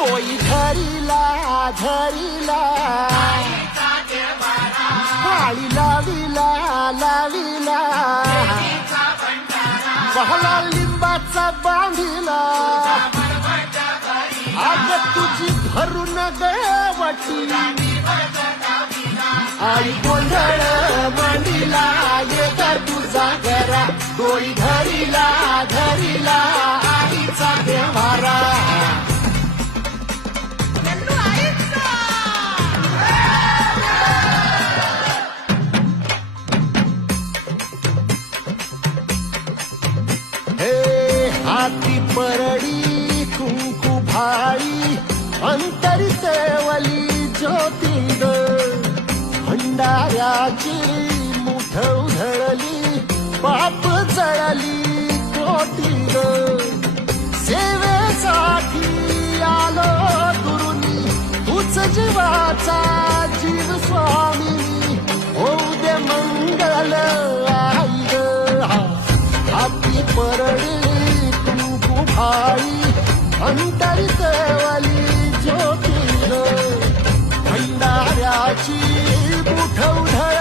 तोई धरीला धरीला पाळी लाविला लाविला पहला लिंबाचा बांधिला आग तुझी भरून गवटी आई गोंधळ मांडीला येता तुझा घरा तोई धरीला धरीला आईचा देवारा हाती परडी कुंकू भाई अंतरितेवली ज्योती ग भंडाऱ्याची मुठ उधळली पाप जळली कोटी ग सेवेसाठी आलो दुरुनी तूच जीवाचा जीव स्वामी होऊ दे मंगल आई ग हाती परडी आई अंतरितेवली ज्योती ग भंडाऱ्याची मुठ उधळ